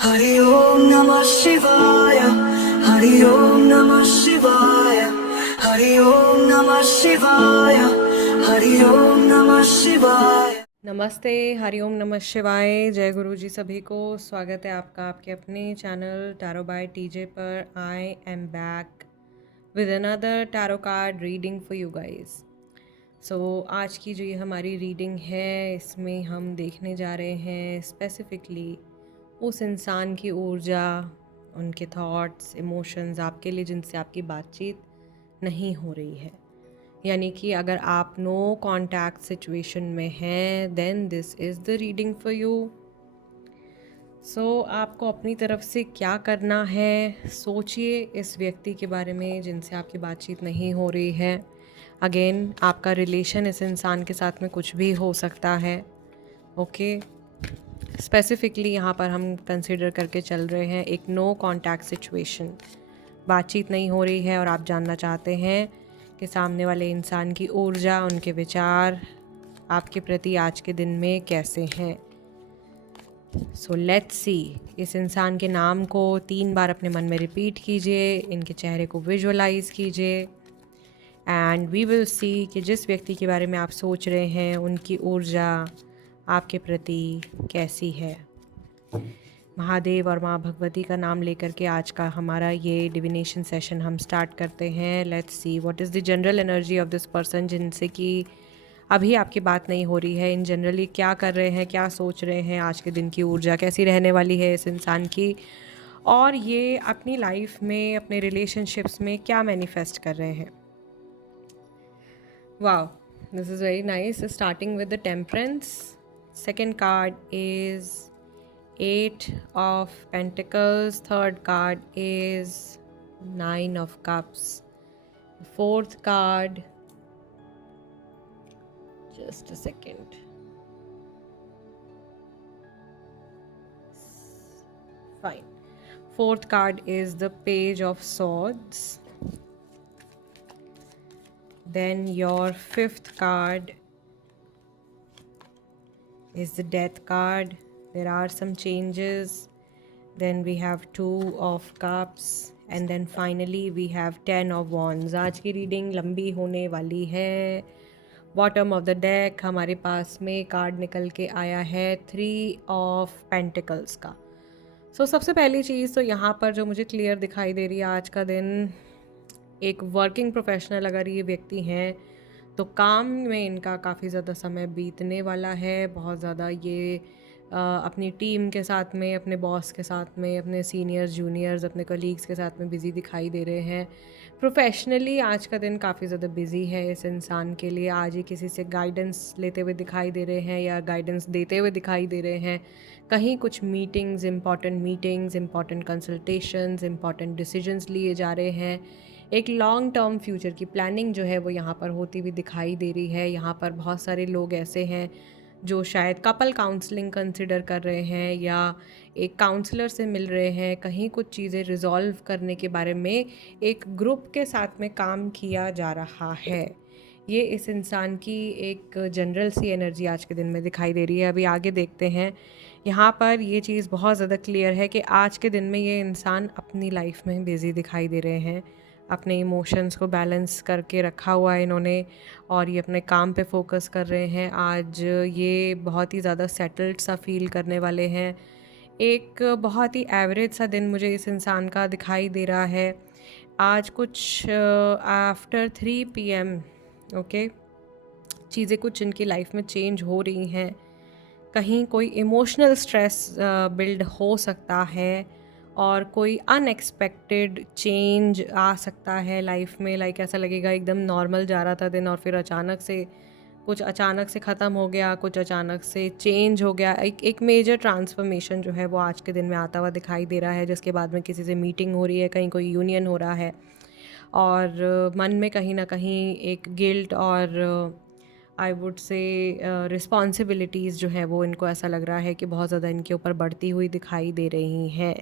हरि ओम नमः शिवाय। हरि ओम नमः शिवाय। हरि ओम नमः शिवाय। हरि ओम नमः शिवाय। नमस्ते, हरिओम नमः शिवाय। जय गुरु जी सभी को। स्वागत है आपका आपके अपने चैनल टैरो बाय टीजे पर। I am back with another tarot card reading for you guys. So आज की जो ये हमारी रीडिंग है, इसमें हम देखने जा रहे हैं स्पेसिफिकली उस इंसान की ऊर्जा, उनके थॉट्स, इमोशंस आपके लिए जिनसे आपकी बातचीत नहीं हो रही है। यानी कि अगर आप नो कॉन्टैक्ट सिचुएशन में हैं, then this is the reading for you. So आपको अपनी तरफ से क्या करना है, सोचिए इस व्यक्ति के बारे में जिनसे आपकी बातचीत नहीं हो रही है। अगेन आपका रिलेशन इस इंसान के साथ में कुछ भी हो सकता है। ओके, स्पेसिफिकली यहाँ पर हम कंसिडर करके चल रहे हैं एक नो कॉन्टैक्ट सिचुएशन। बातचीत नहीं हो रही है और आप जानना चाहते हैं कि सामने वाले इंसान की ऊर्जा, उनके विचार आपके प्रति आज के दिन में कैसे हैं। So let's see. इस इंसान के नाम को 3 बार अपने मन में रिपीट कीजिए, इनके चेहरे को विजुअलाइज कीजिए एंड वी विल सी कि जिस व्यक्ति के बारे में आप सोच रहे हैं उनकी ऊर्जा आपके प्रति कैसी है। महादेव और माँ भगवती का नाम लेकर के आज का हमारा ये डिविनेशन सेशन हम स्टार्ट करते हैं। Let's see what is the general energy of this person जिनसे कि अभी आपकी बात नहीं हो रही है। इन जनरली क्या कर रहे हैं, क्या सोच रहे हैं, आज के दिन की ऊर्जा कैसी रहने वाली है इस इंसान की, और ये अपनी लाइफ में, अपने रिलेशनशिप्स में क्या मैनिफेस्ट कर रहे हैं। Wow, this is very nice. Starting with the temperance. Second card is 8 of Pentacles. Third card is 9 of Cups. Fourth card, just a second. Fine. Fourth card is the Page of Swords. Then your fifth card is the Death card. There are some changes. Then we have 2 of Cups and then finally we have 10 of Wands. आज की reading लंबी होने वाली है। Bottom of the deck हमारे पास में card निकल के आया है 3 ऑफ पेंटिकल्स का। सो सबसे पहली चीज़ तो यहाँ पर जो मुझे क्लियर दिखाई दे रही है, आज का दिन एक वर्किंग प्रोफेशनल अगर ये व्यक्ति हैं तो काम में इनका काफ़ी ज़्यादा समय बीतने वाला है। बहुत ज़्यादा ये अपनी टीम के साथ में, अपने बॉस के साथ में, अपने सीनियर्स, जूनियर्स, अपने कलीग्स के साथ में बिज़ी दिखाई दे रहे हैं। प्रोफेशनली आज का दिन काफ़ी ज़्यादा बिज़ी है इस इंसान के लिए। आज ये किसी से गाइडेंस लेते हुए दिखाई दे रहे हैं या गाइडेंस देते हुए दिखाई दे रहे हैं। कहीं कुछ meetings, important consultations, important decisions लिए जा रहे हैं। एक लॉन्ग टर्म फ्यूचर की प्लानिंग जो है वो यहाँ पर होती हुई दिखाई दे रही है। यहाँ पर बहुत सारे लोग ऐसे हैं जो शायद कपल काउंसलिंग कंसिडर कर रहे हैं या एक काउंसलर से मिल रहे हैं। कहीं कुछ चीज़ें रिजॉल्व करने के बारे में एक ग्रुप के साथ में काम किया जा रहा है। ये इस इंसान की एक जनरल सी एनर्जी आज के दिन में दिखाई दे रही है। अभी आगे देखते हैं। यहाँ पर ये चीज़ बहुत ज़्यादा क्लियर है कि आज के दिन में ये इंसान अपनी लाइफ में बिज़ी दिखाई दे रहे हैं। अपने इमोशंस को बैलेंस करके रखा हुआ है इन्होंने और ये अपने काम पे फोकस कर रहे हैं। आज ये बहुत ही ज़्यादा सेटल्ड सा फील करने वाले हैं। एक बहुत ही एवरेज सा दिन मुझे इस इंसान का दिखाई दे रहा है। आज कुछ आफ्टर 3 PM ओके, चीज़ें कुछ इनकी लाइफ में चेंज हो रही हैं। कहीं कोई इमोशनल स्ट्रेस बिल्ड हो सकता है और कोई अनएक्सपेक्टेड चेंज आ सकता है लाइफ में। लाइक ऐसा लगेगा एकदम नॉर्मल जा रहा था दिन और फिर अचानक से कुछ अचानक से ख़त्म हो गया, कुछ अचानक से चेंज हो गया। एक मेजर ट्रांसफॉर्मेशन जो है वो आज के दिन में आता हुआ दिखाई दे रहा है, जिसके बाद में किसी से मीटिंग हो रही है, कहीं कोई यूनियन हो रहा है और मन में कहीं ना कहीं एक गिल्ट और आई वुड से रिस्पॉन्सिबिलिटीज़ जो है वो इनको ऐसा लग रहा है कि बहुत ज़्यादा इनके ऊपर बढ़ती हुई दिखाई दे रही हैं।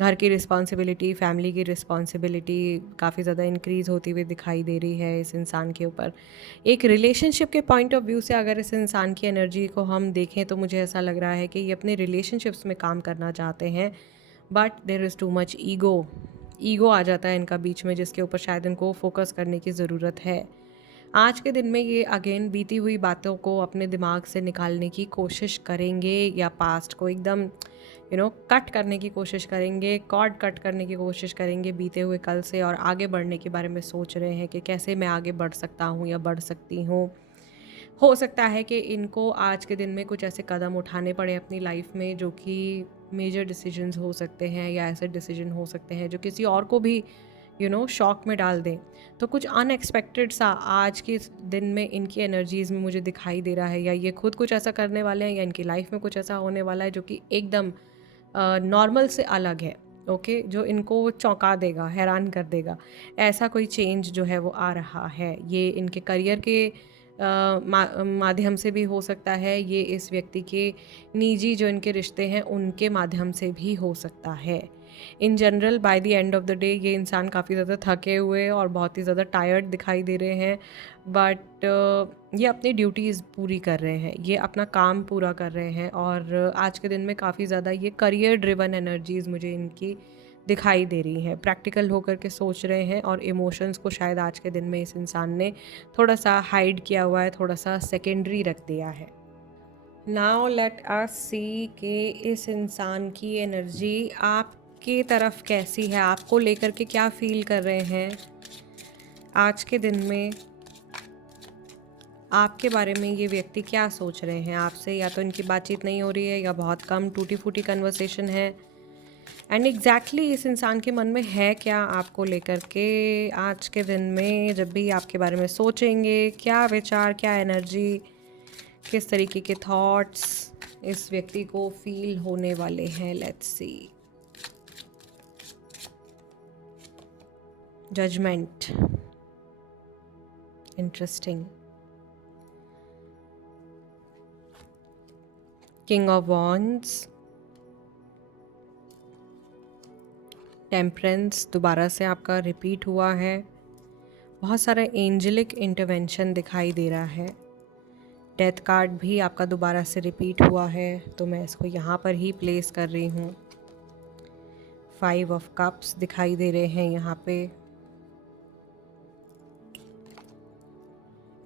घर की रिस्पॉन्सिबिलिटी, फैमिली की रिस्पॉन्सिबिलिटी काफ़ी ज़्यादा इंक्रीज़ होती हुई दिखाई दे रही है इस इंसान के ऊपर। एक रिलेशनशिप के पॉइंट ऑफ व्यू से अगर इस इंसान की एनर्जी को हम देखें तो मुझे ऐसा लग रहा है कि ये अपने रिलेशनशिप्स में काम करना चाहते हैं, but there is too much ego आ जाता है इनका बीच में, जिसके ऊपर शायद इनको फोकस करने की ज़रूरत है। आज के दिन में ये अगेन बीती हुई बातों को अपने दिमाग से निकालने की कोशिश करेंगे, या पास्ट को एकदम कट करने की कोशिश करेंगे, कॉर्ड कट करने की कोशिश करेंगे बीते हुए कल से, और आगे बढ़ने के बारे में सोच रहे हैं कि कैसे मैं आगे बढ़ सकता हूँ या बढ़ सकती हूँ। हो सकता है कि इनको आज के दिन में कुछ ऐसे कदम उठाने पड़े अपनी लाइफ में जो कि मेजर डिसीजंस हो सकते हैं, या ऐसे डिसीजन हो सकते हैं जो किसी और को भी शॉक में डाल दें। तो कुछ अनएक्सपेक्टेड सा आज के इस दिन में इनकी एनर्जीज़ में मुझे दिखाई दे रहा है, या ये खुद कुछ ऐसा करने वाले हैं, या इनकी लाइफ में कुछ ऐसा होने वाला है जो कि एकदम नॉर्मल से अलग है। ओके, जो इनको चौंका देगा, हैरान कर देगा। ऐसा कोई चेंज जो है वो आ रहा है। ये इनके करियर के माध्यम से भी हो सकता है, ये इस व्यक्ति के निजी जो इनके रिश्ते हैं उनके माध्यम से भी हो सकता है। In general by the end of the day ये इंसान काफ़ी ज़्यादा थके हुए और बहुत ही ज़्यादा टायर्ड दिखाई दे रहे हैं, बट ये अपनी ड्यूटीज़ पूरी कर रहे हैं, ये अपना काम पूरा कर रहे हैं, और आज के दिन में काफ़ी ज़्यादा ये करियर ड्रिवन एनर्जीज़ मुझे इनकी दिखाई दे रही हैं। प्रैक्टिकल होकर के सोच रहे हैं, और इमोशंस को शायद आज के दिन में इस इंसान ने थोड़ा सा हाइड किया हुआ है, थोड़ा सा सेकेंडरी रख दिया है। नाउ लेट अस सी कि इस इंसान की एनर्जी आपकी तरफ कैसी है, आपको लेकर के क्या फील कर रहे हैं आज के दिन में, आपके बारे में ये व्यक्ति क्या सोच रहे हैं आपसे। या तो इनकी बातचीत नहीं हो रही है, या बहुत कम टूटी फूटी कन्वर्सेशन है, एंड एग्जैक्टली इस इंसान के मन में है क्या आपको लेकर के आज के दिन में। जब भी आपके बारे में सोचेंगे, क्या विचार, क्या एनर्जी, किस तरीके के थॉट्स इस व्यक्ति को फील होने वाले हैं। Let's see. Judgement, interesting. King of wands, temperance दोबारा से आपका रिपीट हुआ है। बहुत सारा एंजेलिक इंटरवेंशन दिखाई दे रहा है। डेथ कार्ड भी आपका दोबारा से रिपीट हुआ है, तो मैं इसको यहाँ पर ही प्लेस कर रही हूँ। 5 ऑफ कप्स दिखाई दे रहे हैं यहाँ पे।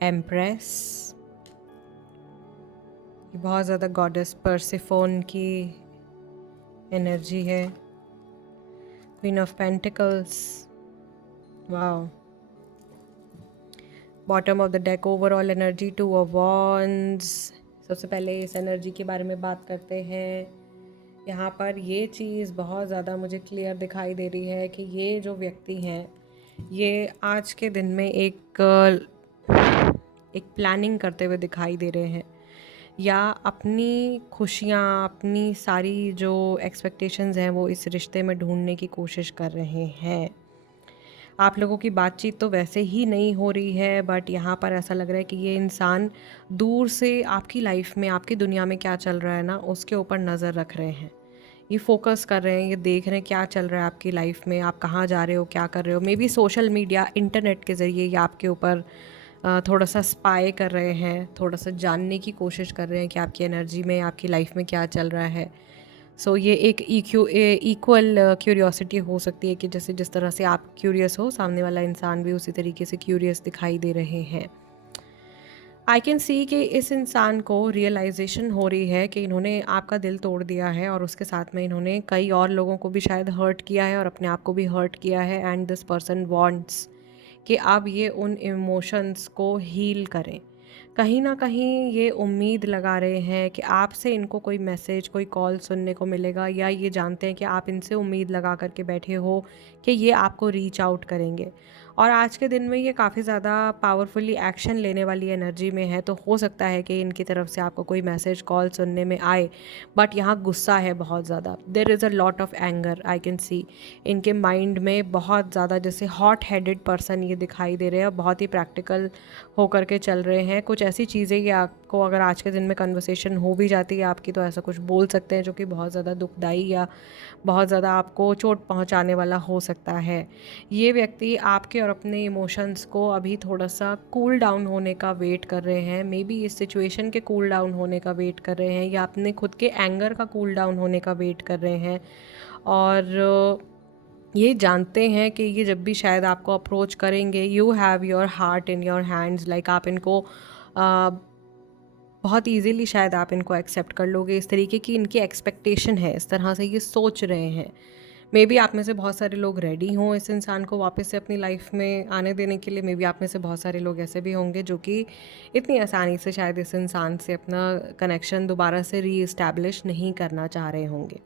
एम्प्रेस, ये बहुत ज़्यादा गॉडेस पर्सिफोन की एनर्जी है। Queen of pentacles, wow. Bottom of the deck overall energy 2 of wands. सबसे पहले इस एनर्जी के बारे में बात करते हैं। यहाँ पर ये चीज़ बहुत ज़्यादा मुझे क्लियर दिखाई दे रही है कि ये जो व्यक्ति हैं, ये आज के दिन में एक प्लानिंग करते हुए दिखाई दे रहे हैं, या अपनी खुशियाँ, अपनी सारी जो एक्सपेक्टेशंस हैं वो इस रिश्ते में ढूंढने की कोशिश कर रहे हैं। आप लोगों की बातचीत तो वैसे ही नहीं हो रही है, बट यहाँ पर ऐसा लग रहा है कि ये इंसान दूर से आपकी लाइफ में, आपकी दुनिया में क्या चल रहा है ना, उसके ऊपर नज़र रख रहे हैं। ये फोकस कर रहे हैं, ये देख रहे हैं क्या चल रहा है आपकी लाइफ में, आप कहाँ जा रहे हो, क्या कर रहे हो। May be social media, internet के ज़रिए ये आपके ऊपर थोड़ा सा स्पाई कर रहे हैं, थोड़ा सा जानने की कोशिश कर रहे हैं कि आपकी एनर्जी में, आपकी लाइफ में क्या चल रहा है। सो ये एक इक्वल क्यूरियोसिटी हो सकती है कि जैसे जिस तरह से आप क्यूरियस हो, सामने वाला इंसान भी उसी तरीके से क्यूरियस दिखाई दे रहे हैं। आई कैन सी कि इस इंसान को रियलाइजेशन हो रही है कि इन्होंने आपका दिल तोड़ दिया है, और उसके साथ में इन्होंने कई और लोगों को भी शायद हर्ट किया है, और अपने आप को भी हर्ट किया है। एंड दिस पर्सन वांट्स कि अब ये उन इमोशंस को हील करें। कहीं ना कहीं ये उम्मीद लगा रहे हैं कि आपसे इनको कोई मैसेज, कोई कॉल सुनने को मिलेगा, या ये जानते हैं कि आप इनसे उम्मीद लगा करके बैठे हो कि ये आपको रीच आउट करेंगे। और आज के दिन में ये काफ़ी ज़्यादा पावरफुली एक्शन लेने वाली एनर्जी में है, तो हो सकता है कि इनकी तरफ से आपको कोई मैसेज कॉल सुनने में आए, बट यहाँ गुस्सा है बहुत ज़्यादा। There is a lot of anger I can see इनके माइंड में, बहुत ज़्यादा जैसे हॉट हेडेड पर्सन ये दिखाई दे रहे हैं, बहुत ही प्रैक्टिकल होकर के चल रहे हैं। कुछ ऐसी चीज़ें ये आपको अगर आज के दिन में कन्वर्सेशन हो भी जाती है आपकी, तो ऐसा कुछ बोल सकते हैं जो कि बहुत ज़्यादा दुखदाई या बहुत ज़्यादा आपको चोट पहुंचाने वाला हो सकता है। ये व्यक्ति आपके और अपने इमोशंस को अभी थोड़ा सा कूल डाउन होने का वेट कर रहे हैं, मे बी इस सिचुएशन के कूल डाउन होने का वेट कर रहे हैं, या अपने खुद के एंगर का कूल डाउन होने का वेट कर रहे हैं। और ये जानते हैं कि ये जब भी शायद आपको अप्रोच करेंगे, you have your heart in your hands, like आप इनको बहुत इजीली शायद आप इनको एक्सेप्ट कर लोगे। इस तरीके की इनकी एक्सपेक्टेशन है, इस तरह से ये सोच रहे हैं। मे बी आप में से बहुत सारे लोग रेडी हों इस इंसान को वापस से अपनी लाइफ में आने देने के लिए, मे बी आप में से बहुत सारे लोग ऐसे भी होंगे जो कि इतनी आसानी से शायद इस इंसान से अपना कनेक्शन दोबारा से री इस्टेब्लिश नहीं करना चाह रहे होंगे।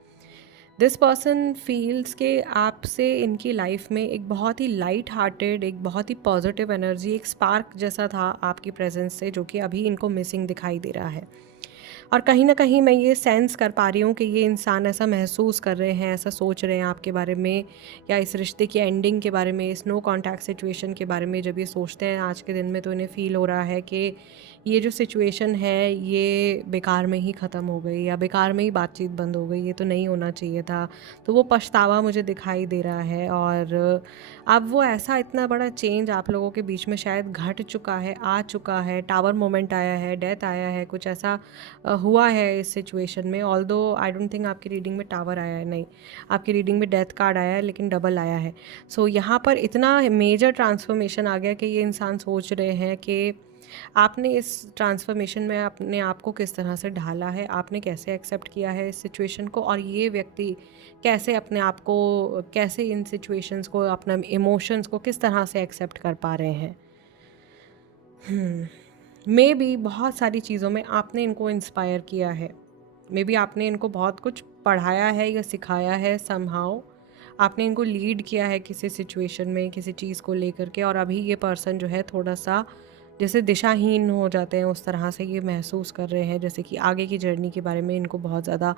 दिस पर्सन फील्स के आपसे इनकी लाइफ में एक बहुत ही लाइट हार्टेड, एक बहुत ही पॉजिटिव एनर्जी, एक स्पार्क जैसा था आपकी प्रेजेंस से, जो कि अभी इनको मिसिंग दिखाई दे रहा है। और कहीं ना कहीं मैं ये सेंस कर पा रही हूँ कि ये इंसान ऐसा महसूस कर रहे हैं, ऐसा सोच रहे हैं आपके बारे में, या इस रिश्ते की एंडिंग के बारे में, इस नो कॉन्टैक्ट सिचुएशन के बारे में जब ये सोचते हैं आज के दिन में, तो इन्हें फ़ील हो रहा है कि ये जो सिचुएशन है ये बेकार में ही ख़त्म हो गई, या बेकार में ही बातचीत बंद हो गई, ये तो नहीं होना चाहिए था। तो वो पछतावा मुझे दिखाई दे रहा है। और अब वो ऐसा इतना बड़ा चेंज आप लोगों के बीच में शायद घट चुका है, आ चुका है, टावर मोमेंट आया है, डेथ आया है, कुछ ऐसा हुआ है इस सिचुएशन में। ऑल्दो आई डोंट थिंक आपकी रीडिंग में टावर आया है, नहीं, आपकी रीडिंग में डेथ कार्ड आया है, लेकिन डबल आया है। सो यहाँ पर इतना मेजर ट्रांसफॉर्मेशन आ गया कि ये इंसान सोच रहे हैं कि आपने इस ट्रांसफॉर्मेशन में अपने आप को किस तरह से ढाला है, आपने कैसे एक्सेप्ट किया है इस सिचुएशन को, और ये व्यक्ति कैसे अपने आप को, कैसे इन सिचुएशंस को, अपना इमोशंस को किस तरह से एक्सेप्ट कर पा रहे हैं। मे बी बहुत सारी चीज़ों में आपने इनको इंस्पायर किया है, मे बी आपने इनको बहुत कुछ पढ़ाया है या सिखाया है, समहाउ आपने इनको लीड किया है किसी सिचुएशन में, किसी चीज़ को लेकर के, और अभी ये पर्सन जो है थोड़ा सा जैसे दिशाहीन हो जाते हैं, उस तरह से ये महसूस कर रहे हैं, जैसे कि आगे की जर्नी के बारे में इनको बहुत ज़्यादा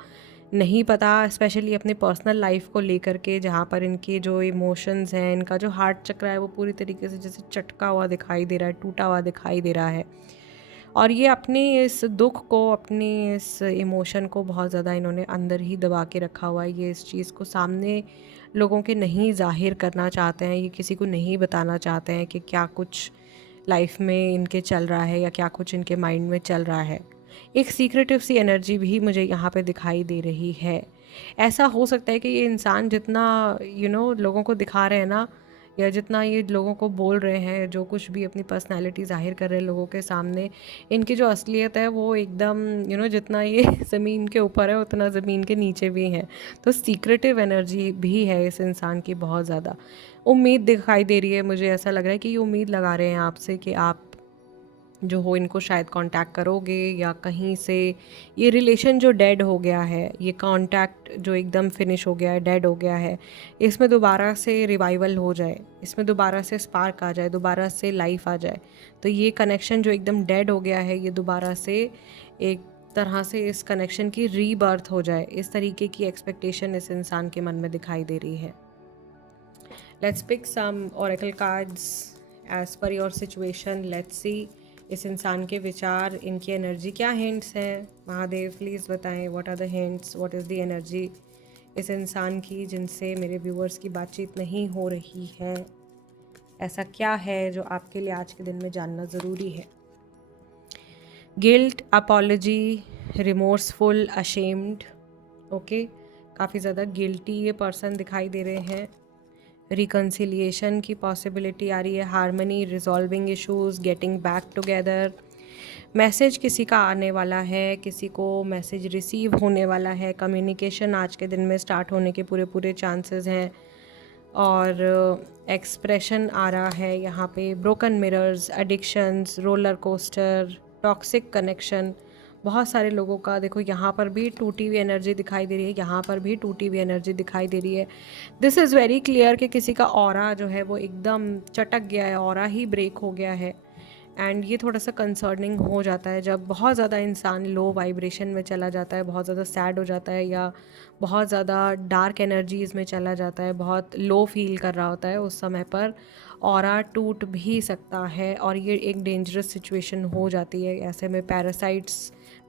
नहीं पता, स्पेशली अपने पर्सनल लाइफ को लेकर के, जहाँ पर इनके जो इमोशंस हैं, इनका जो हार्ट चक्र है वो पूरी तरीके से जैसे चटका हुआ दिखाई दे रहा है, टूटा हुआ दिखाई दे रहा है। और ये अपने इस दुख को, अपने इस इमोशन को बहुत ज़्यादा इन्होंने अंदर ही दबा के रखा हुआ है। ये इस चीज़ को सामने लोगों के नहीं जाहिर करना चाहते हैं, ये किसी को नहीं बताना चाहते हैं कि क्या कुछ लाइफ में इनके चल रहा है या क्या कुछ इनके माइंड में चल रहा है। एक सीक्रेटिव सी एनर्जी भी मुझे यहाँ पे दिखाई दे रही है। ऐसा हो सकता है कि ये इंसान जितना लोगों को दिखा रहे हैं ना, या जितना ये लोगों को बोल रहे हैं, जो कुछ भी अपनी पर्सनैलिटी ज़ाहिर कर रहे हैं लोगों के सामने, इनकी जो असलियत है वो एकदम जितना ये ज़मीन के ऊपर है उतना ज़मीन के नीचे भी है। तो सीक्रेटिव एनर्जी भी है इस इंसान की बहुत ज़्यादा। उम्मीद दिखाई दे रही है, मुझे ऐसा लग रहा है कि ये उम्मीद लगा रहे हैं आपसे कि आप जो हो इनको शायद कांटेक्ट करोगे, या कहीं से ये रिलेशन जो डेड हो गया है, ये कांटेक्ट जो एकदम फिनिश हो गया है, डेड हो गया है, इसमें दोबारा से रिवाइवल हो जाए, इसमें दोबारा से स्पार्क आ जाए, दोबारा से लाइफ आ जाए। तो ये कनेक्शन जो एकदम डेड हो गया है, ये दोबारा से एक तरह से इस कनेक्शन की रीबर्थ हो जाए, इस तरीके की एक्सपेक्टेशन इस इंसान के मन में दिखाई दे रही है। Let's pick some oracle cards as per your situation. Let's see इस इंसान के विचार, इनकी एनर्जी क्या हिंट्स हैं। महादेव प्लीज़ बताएं, what are the hints, what is the energy इस इंसान की जिनसे मेरे व्यूअर्स की बातचीत नहीं हो रही है। ऐसा क्या है जो आपके लिए आज के दिन में जानना ज़रूरी है। Guilt, apology, remorseful, ashamed. Okay, काफ़ी ज़्यादा गिल्टी ये पर्सन दिखाई दे रहे हैं। रिकन्सिलिएशन की पॉसिबिलिटी आ रही है, harmony, resolving issues, getting back together. Message किसी का आने वाला है, किसी को मैसेज रिसीव होने वाला है, कम्युनिकेशन आज के दिन में स्टार्ट होने के पूरे चांसेस हैं। और एक्सप्रेशन आ रहा है यहाँ पे, broken mirrors, addictions, roller coaster, toxic connection, बहुत सारे लोगों का देखो यहाँ पर भी टूटी हुई एनर्जी दिखाई दे रही है, यहाँ पर भी टूटी हुई एनर्जी दिखाई दे रही है। दिस इज़ वेरी क्लियर कि किसी का ऑरा जो है वो एकदम चटक गया है, ऑरा ही ब्रेक हो गया है। एंड ये थोड़ा सा कंसर्निंग हो जाता है जब बहुत ज़्यादा इंसान लो वाइब्रेशन में चला जाता है, बहुत ज़्यादा सैड हो जाता है या बहुत ज़्यादा डार्क एनर्जीज़ में चला जाता है, बहुत लो फील कर रहा होता है। उस समय पर ऑरा टूट भी सकता है और ये एक डेंजरस सिचुएशन हो जाती है। ऐसे में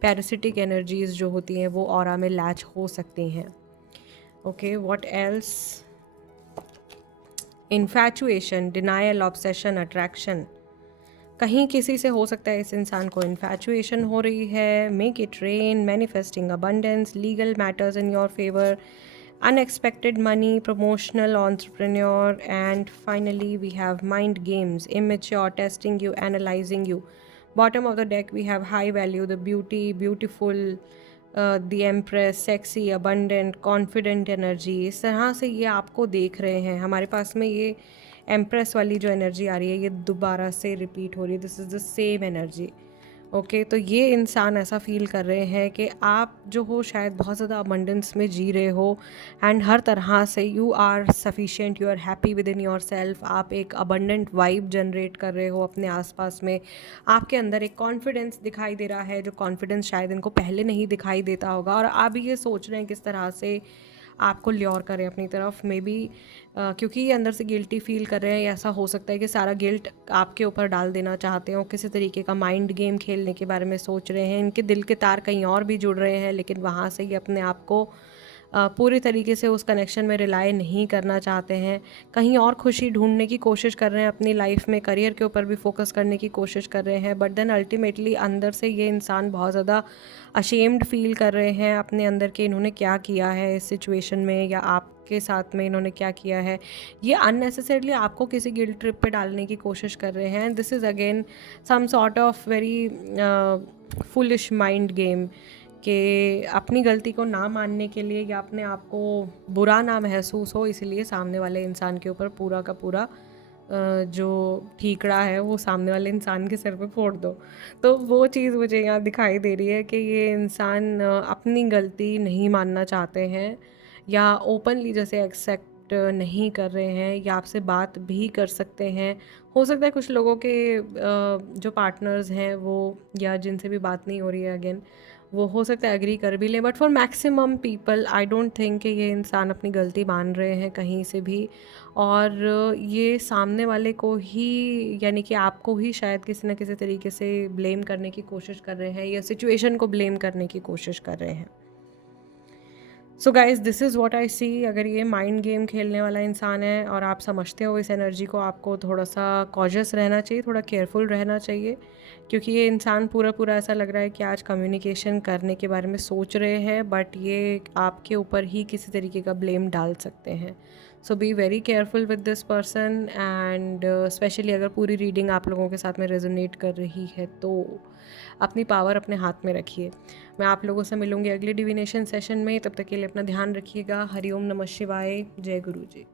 पैरासिटिक एनर्जीज़ जो होती हैं वो ऑरा में लैच हो सकती हैं। Okay, what else? Infatuation, denial, obsession, attraction. कहीं किसी से हो सकता है इस इंसान को इन्फैचुएशन हो रही है। Make it rain, manifesting abundance, legal matters in your favour, unexpected money, promotional, entrepreneur, and finally we have mind games, immature, testing you, analyzing you. Bottom of the deck we have high value, the beauty, beautiful, the empress, sexy, abundant, confident energy। इस तरह से ये आपको देख रहे हैं। हमारे पास में ये एम्प्रेस वाली जो एनर्जी आ रही है ये दोबारा से रिपीट हो रही है। This is the same energy. Okay, तो ये इंसान ऐसा फील कर रहे हैं कि आप जो हो शायद बहुत ज़्यादा अबंडेंस में जी रहे हो एंड हर तरह से you are sufficient, you are happy within yourself. आप एक अबंडेंट वाइब जनरेट कर रहे हो अपने आसपास में। आपके अंदर एक कॉन्फिडेंस दिखाई दे रहा है जो कॉन्फिडेंस शायद इनको पहले नहीं दिखाई देता होगा, और आप ये सोच रहे हैं किस तरह से आपको ल्योर करें अपनी तरफ। मे बी क्योंकि ये अंदर से गिल्टी फील कर रहे हैं, ऐसा हो सकता है कि सारा गिल्ट आपके ऊपर डाल देना चाहते हो। किसी तरीके का माइंड गेम खेलने के बारे में सोच रहे हैं। इनके दिल के तार कहीं और भी जुड़ रहे हैं, लेकिन वहाँ से ये अपने आप को पूरी तरीके से उस कनेक्शन में रिलाय नहीं करना चाहते हैं। कहीं और खुशी ढूंढने की कोशिश कर रहे हैं अपनी लाइफ में, करियर के ऊपर भी फोकस करने की कोशिश कर रहे हैं। बट देन अल्टीमेटली अंदर से ये इंसान बहुत ज़्यादा अशेम्ड फील कर रहे हैं अपने अंदर के इन्होंने क्या किया है इस सिचुएशन में, या आपके साथ में इन्होंने क्या किया है। ये अननेसेसरली आपको किसी गिल्ट ट्रिप पे डालने की कोशिश कर रहे हैं। This is again some sort of very foolish mind game कि अपनी गलती को ना मानने के लिए या अपने आप को बुरा ना महसूस हो, इसलिए सामने वाले इंसान के ऊपर पूरा का पूरा जो ठीकरा है वो सामने वाले इंसान के सिर पे फोड़ दो। तो वो चीज़ मुझे यहाँ दिखाई दे रही है कि ये इंसान अपनी गलती नहीं मानना चाहते हैं या ओपनली जैसे एक्सेप्ट नहीं कर रहे हैं, या आपसे बात भी कर सकते हैं। हो सकता है कुछ लोगों के जो पार्टनर्स हैं वो, या जिनसे भी बात नहीं हो रही है अगेन, वो हो सकता है एग्री कर भी लें। But for maximum people I don't think कि ये इंसान अपनी गलती मान रहे हैं कहीं से भी, और ये सामने वाले को ही, यानी कि आपको ही शायद किसी न किसी तरीके से ब्लेम करने की कोशिश कर रहे हैं या सिचुएशन को ब्लेम करने की कोशिश कर रहे हैं। So guys, this is what I see. अगर ये माइंड गेम खेलने वाला इंसान है और आप समझते हो इस एनर्जी को, आपको थोड़ा सा कॉशियस रहना चाहिए, थोड़ा केयरफुल रहना चाहिए, क्योंकि ये इंसान पूरा ऐसा लग रहा है कि आज कम्युनिकेशन करने के बारे में सोच रहे हैं, बट ये आपके ऊपर ही किसी तरीके का ब्लेम डाल सकते हैं। So be very careful with this person, and specially अगर पूरी रीडिंग आप लोगों के साथ में रेजोनेट कर रही है तो अपनी पावर अपने हाथ में रखिए। मैं आप लोगों से मिलूंगी अगले डिविनेशन सेशन में। तब तक के लिए अपना ध्यान रखिएगा। हरिओम नमः शिवाय। जय गुरु जी।